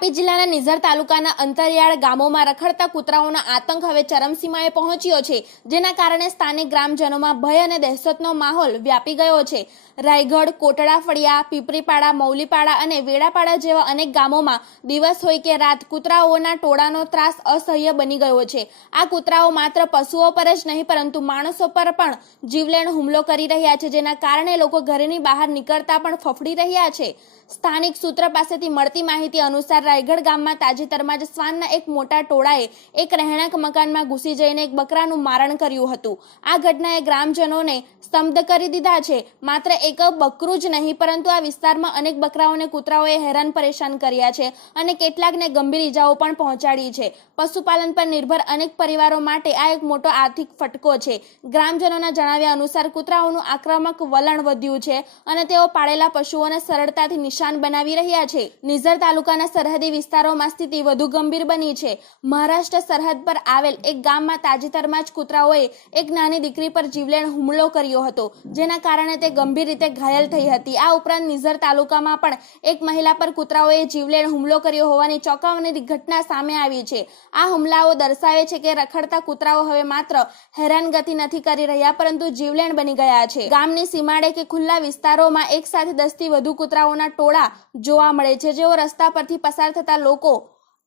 તાપી જિલ્લાના નિઝર તાલુકાના અંતરિયાળ ગામોમાં રખડતા કૂતરાઓના આતંક હવે ચરમસીમાએ પહોંચ્યો છે, જેના કારણે સ્થાનિક ગ્રામજનોમાં ભય અને દહેશતનો માહોલ વ્યાપી ગયો છે. રાયગઢ, કોટડા ફળિયા, પીપરીપાડા, મૌલીપાડા અને વેડાપાડા જેવા અનેક ગામોમાં દિવસ હોય કે રાત કૂતરાઓના ટોળાનો ત્રાસ અસહ્ય બની ગયો છે. આ કૂતરાઓ માત્ર પશુઓ પર જ નહીં પરંતુ માણસો પર પણ જીવલેણ હુમલો કરી રહ્યા છે, જેના કારણે લોકો ઘરની બહાર નીકળતા પણ ફફડી રહ્યા છે. સ્થાનિક સૂત્ર પાસેથી મળતી માહિતી અનુસાર રાયગઢ ગામમાં તાજેતરમાં જ શ્વાનના એક મોટા ટોળાએ એક રહેણાંક મકાનમાં ઘૂસી જઈને એક બકરાનું મારણ કર્યું હતું. આ ઘટનાએ ગ્રામજનોને સ્તબ્ધ કરી દીધા છે. માત્ર એક બકરું જ નહીં પરંતુ આ વિસ્તારમાં અનેક બકરાઓને કૂતરાઓએ હેરાન પરેશાન કર્યા છે અને કેટલાકને ગંભીર ઈજાઓ પણ પહોંચાડી છે. પશુપાલન પર નિર્ભર અનેક પરિવારો માટે આ એક મોટો આર્થિક ફટકો છે. ગ્રામજનોના જણાવ્યા અનુસાર કૂતરાઓનું આક્રમક વલણ વધ્યું છે અને તેઓ પાળેલા પશુઓને સરળતાથી નિશાન બનાવી રહ્યા છે. નિઝર તાલુકાના સરહદી વિસ્તારોમાં સ્થિતિ વધુ ગંભીર બની છે. મહારાષ્ટ્ર સરહદ પર આવેલ એક ગામમાં તાજેતરમાં જ કૂતરાઓએ એક નાની દીકરી પર જીવલેણ હુમલો કર્યો હતો, જેના કારણે તે ગંભીર રીતે ઘાયલ થઈ હતી. આ ઉપરાંત નિઝર તાલુકામાં પણ એક મહિલા પર કૂતરાઓએ જીવલેણ હુમલો કર્યો હોવાની ચોંકાવનારી ઘટના સામે આવી છે. આ હુમલાઓ દર્શાવે છે કે રખડતા કૂતરાઓ હવે માત્ર હેરાનગતિ નથી કરી રહ્યા પરંતુ જીવલેણ બની ગયા છે. ગામની સીમાડે કે ખુલ્લા વિસ્તારોમાં એક સાથે 10 થી વધુ કૂતરાઓના ટોળા જોવા મળે છે, જેઓ રસ્તા પરથી પસાર થતા લોકો,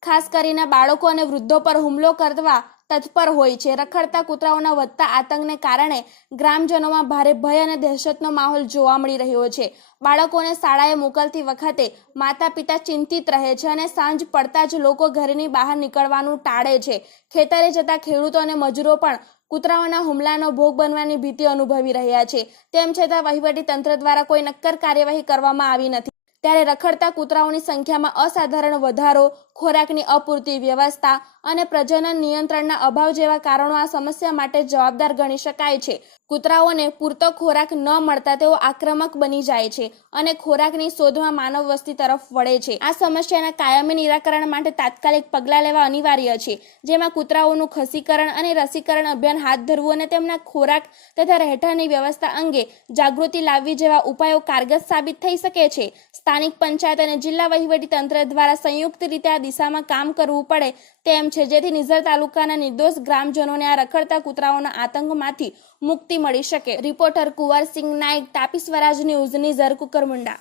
ખાસ કરીને બાળકો અને વૃદ્ધો પર હુમલો કરવા તત્પર હોય છે. રખડતા કૂતરાઓના વધતા આતંકને કારણે ગ્રામજનોમાં ભારે ભય અને દહેશતનો માહોલ જોવા મળી રહ્યો છે. બાળકોને શાળાએ મોકલતી વખતે માતા પિતા ચિંતિત રહે છે અને સાંજ પડતા જ લોકો ઘરની બહાર નીકળવાનું ટાળે છે. ખેતરે જતા ખેડૂતો અને મજૂરો પણ કૂતરાઓના હુમલાનો ભોગ બનવાની ભીતિ અનુભવી રહ્યા છે. તેમ છતાં વહીવટી તંત્ર દ્વારા કોઈ નક્કર કાર્યવાહી કરવામાં આવી નથી. ત્યારે રખડતા કૂતરાઓની સંખ્યામાં અસાધારણ વધારો, ખોરાકની અપૂરતી વ્યવસ્થા અને પ્રજનન નિયંત્રણના અભાવ જેવા કારણો આ સમસ્યા માટે જવાબદાર ગણી શકાય છે. કૂતરાઓને પૂરતો ખોરાક ન મળતા તેઓ આક્રમક બની જાય છે અને ખોરાકની શોધમાં માનવ વસ્તી તરફ વળે છે. આ સમસ્યાના કાયમી નિરાકરણ માટે તાત્કાલિક પગલાં લેવા અનિવાર્ય છે, જેમાં કૂતરાઓનું ખસીકરણ અને રસીકરણ અભિયાન હાથ ધરવું અને તેમના ખોરાક તથા રહેઠાણની વ્યવસ્થા અંગે જાગૃતિ લાવવી જેવા ઉપાયો કારગર સાબિત થઈ શકે છે. સ્થાનિક પંચાયત અને જિલ્લા વહીવટી તંત્ર દ્વારા સંયુક્ત રીતે આ દિશામાં કામ કરવું પડે તેમ છે, જેથી નિઝર તાલુકાના નિર્દોષ ગ્રામજનોને આ રખડતા કૂતરાઓના આતંકમાંથી મુક્તિ મળી શકે. રિપોર્ટર કુંવરસિંહ નાયક, તાપી સ્વરાજ ન્યૂઝ, નિઝર, કુકરમુંડા.